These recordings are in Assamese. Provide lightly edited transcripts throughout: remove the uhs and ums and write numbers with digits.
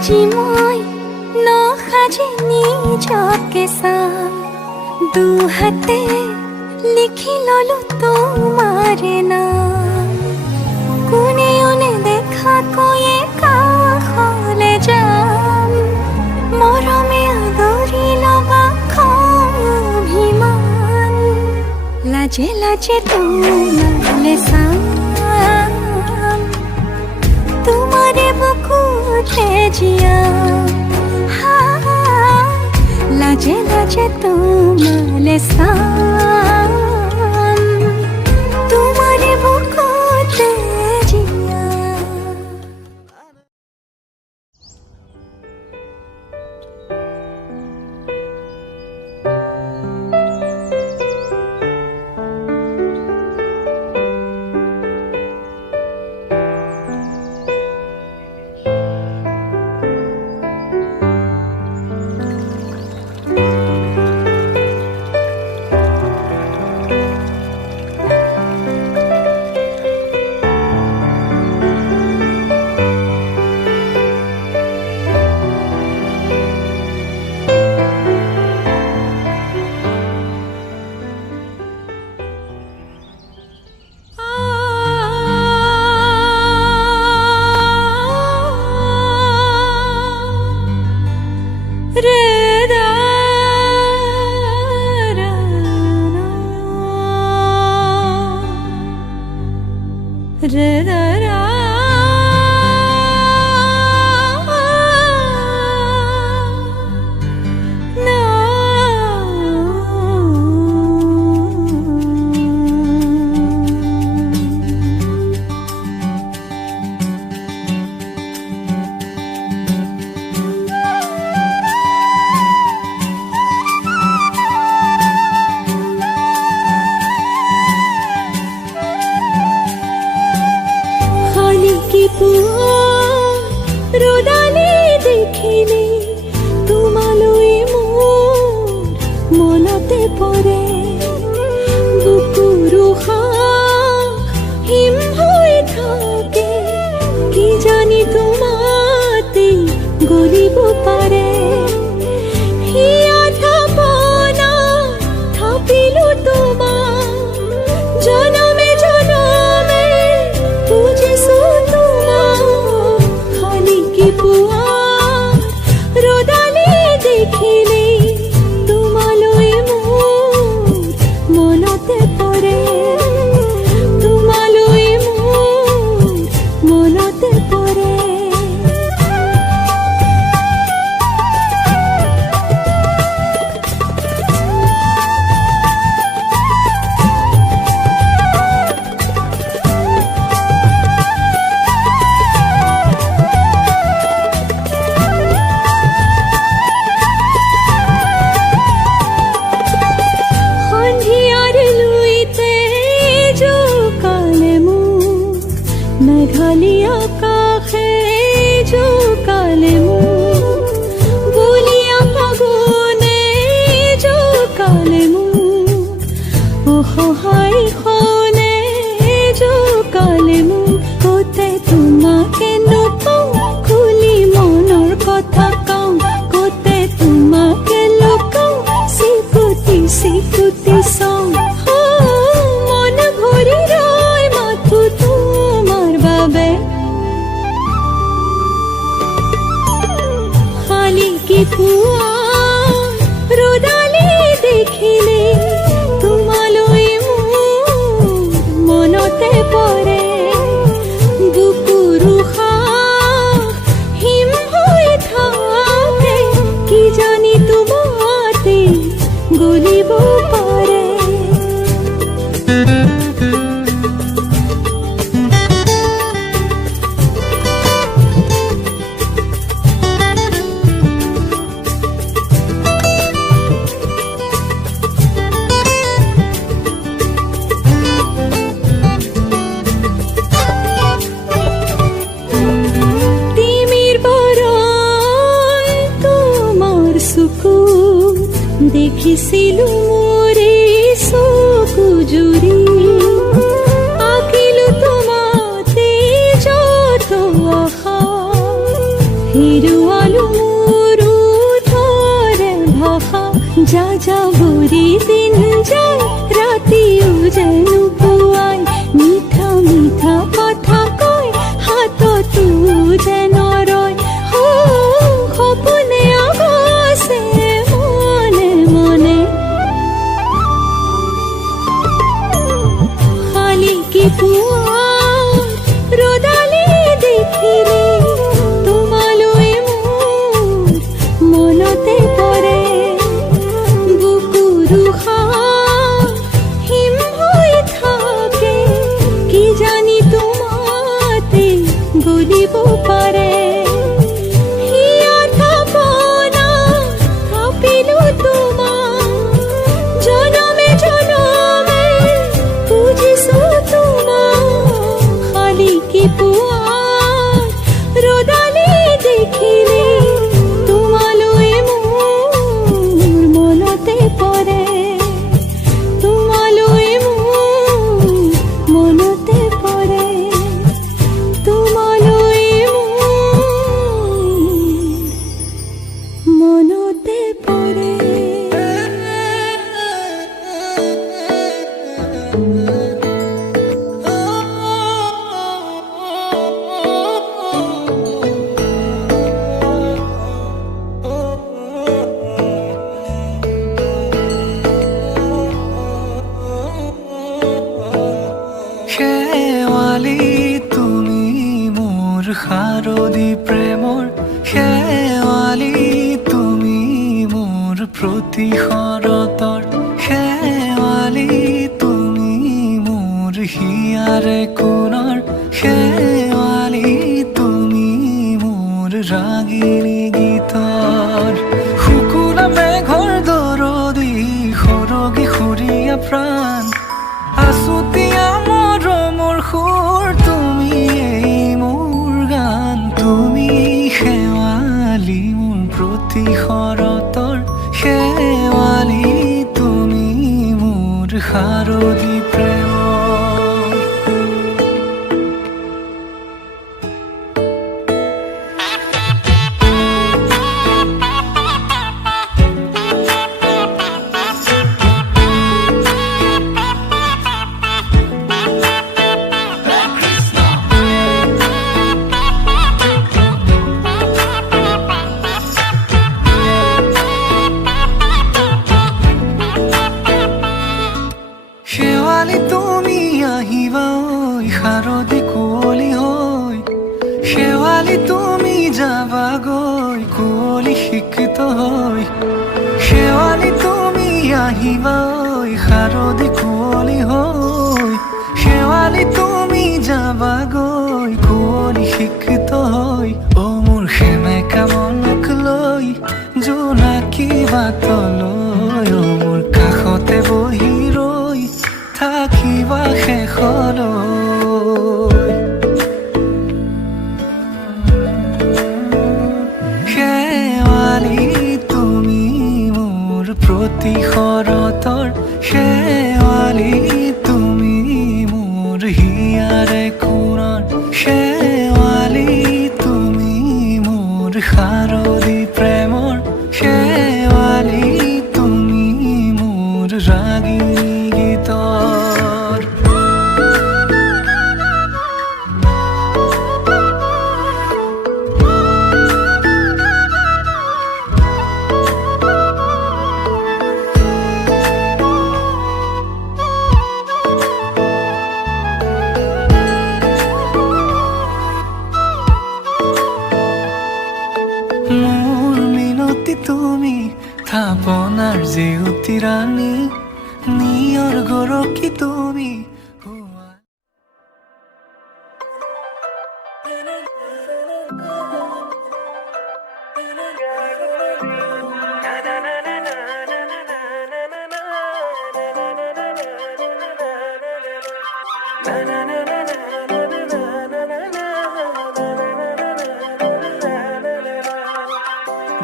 আজি মই নসাজি নিজকে চাম দুহাতে লিখি ললো তোমাৰে নাম কোনেও নেদেখাকৈয়ে কাষলে যাম মৰমে আদৰি লবা অভিমান লাজে লাজে তোমালে চাম তোমাৰে বুকুতে জিয়াম লাজে লাজে তোমালে চাম তোমাৰে বুকুতে জিয়াম रोदाले देखिले तुम्हालोई मोर मनते परे बुकुरुहा हिम होई थाके कि जानी तुम्हाते गलिब पारे हिया थापना थापिलु तुमा जनमे जनमे बुझिसु रोदाले देखिले तुम्हालोई मोर मनते परे तुम्हालोई मोर मनते परे मेघालिया काखे जो काले मुँह बोलिया फागुने जो काले मुँह ओहो हाय खोने जो काले मुँह कोते तुम्हाके नुकाऊ खुली मनर कथा काऊ कोते तुम्हाके लुकाऊ सिकुति सिकुति साऊ मन भरी रय माथु खाली की पुआ रोदाले देखिले तुम्हालोई मोर मनते परे बुकुरुहा हिम होई थाके कि जानी तुम्हाते गलिब पारे দেখিছিলো মোরে চকু জুৰি আঁকিলো তোমাতে যত আশা হেৰুৱা যাবৰি দিন যায় ৰাতিও যেন পুৱাই মিঠা মিঠা কথা কয় হাততো যেন ৰয় সপোনে আগছে মনে মনে শালিকি পুৱা ৰ'দালি দেখিলে তোমালৈ মোৰ মনতে পৰে বুকুৰ উশাহ হিম হৈ থাকে কি জানি তোমাতে গলিব পাৰে হিয়াৰ ভাৱনা ভাবিলো তোমাক জনমে জনমে বুজিছো তোমাক শালিকি পুৱাৰ ৰ'দালি দেখিলে তোমালৈ মোৰ মনতে পৰে তোমালৈ মোৰ মনতে পৰে তোমালৈ মোৰ মনতে পৰে শেৱালি তুমি মোৰ শাৰদী প্ৰেমৰ শেৱালি তুমি মোৰ প্ৰতি শৰতৰ শেৱালি তুমি মোৰ হিয়াৰে কোণৰ শেৱালি তুমি মোৰ ৰাগিনী গীতৰ শুকুলা মেঘৰ দৰদি সৰগী সুৰীয়া প্ৰাণ আছুতীয়া মৰমৰ সুৰ তুমি এই মোৰ গান তুমি শেৱালি মোৰ প্ৰতি শৰতৰ শেৱালি তুমি মোৰ শাৰদী প্ৰেমৰ শেৱালি তুমি আহিবা ঐ শাৰদী কুঁৱলী হৈ শেৱালি তুমি যাবাগৈ কুঁৱলী শিক্ষিত হৈ শেৱালি তুমি আহিবা ঐ শাৰদী কুঁৱলী হৈ শেৱালি তুমি যাবাগৈ কুঁৱলী শিক্ষিত হৈ মোৰ সেমেকা মনক লৈ জোনাকী বাটলৈ মোৰ কাষতে বহি ৰৈ থাকিবা শেষলৈ শেৱালি তুমি মোৰ প্ৰতি শৰতৰ শেৱালি তুমি মোৰ হিয়াৰে কোণৰ শেৱালি তুমি মোৰ শাৰদী প্ৰেমৰ শেৱালি তুমি মোৰ ৰাগিনী গীতৰ মোৰ মিনতি তুমি থাপনাৰ জেউতি ৰাণী নিয়ৰ গৰকী তুমি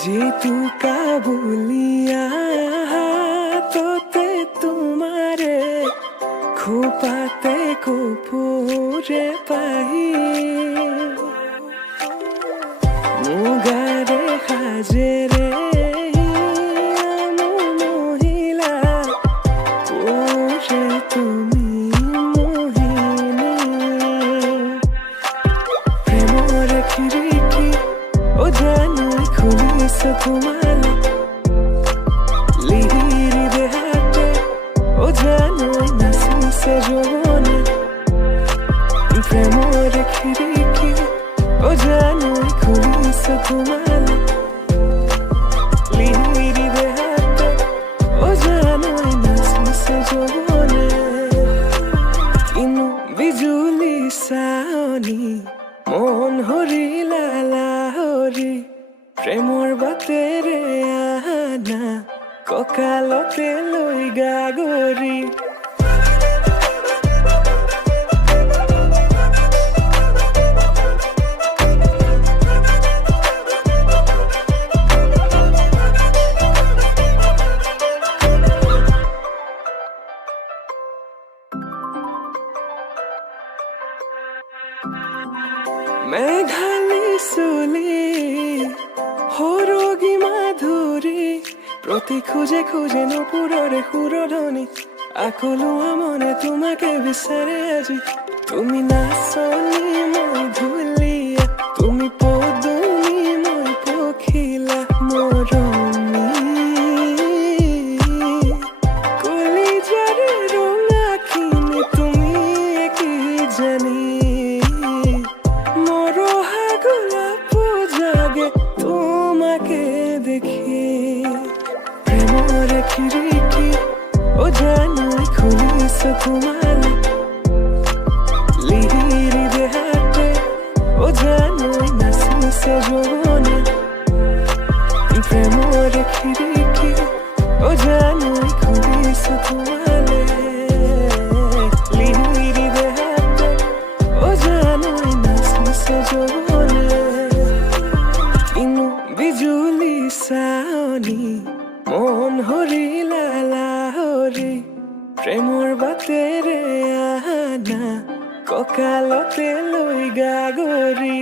যেতু কাবুলিয়া হাততে তোমাৰে খোপাতে কপুৰে পাহি মুগাৰে সাজেৰে মহি তোমালে লিহিৰি দেহাতে ও জানোই নাচিছে যৌবনে প্ৰেমৰ খিৰিকী ও জানোই খুলিছে তোমালে লিহিৰি দেহাতে ও জানোই নাচিছে যৌবনে কিনো বিজুলী চাৱনি মন হৰিলা লাহৰি প্ৰেমৰ বাটেৰে আনা কঁকালতে লৈ গাগৰি মেঘালী চুলি সৰগী মাধুৰী প্ৰতি খোজে খোজে নপুৰৰে সুৰধনী আকলোৱা মনে তোমাকে বিচাৰে আজি তুমি নাচনী মই ধুলীয়া তুমি পদুমী মই পখিলা মৰমী কলিজাৰে ৰঙাখিনি তুমি কি জানি তোমাকে দেখি প্রেমর খিড়কি ও জানোই খুলিছে তোমালে লিহিরি দেহাতে ও জানোই নাচিছে যৌবনে প্রেমর খিড়কি ও জানোই খুলিছে তোমালে লিহিরি দেহাতে ও জানোই নাচিছে যৌবনে বিজুলী চাৱনি মন হৰিলা লাহৰি প্ৰেমৰ বাটেৰে আনা কঁকালতে লৈ গাগৰি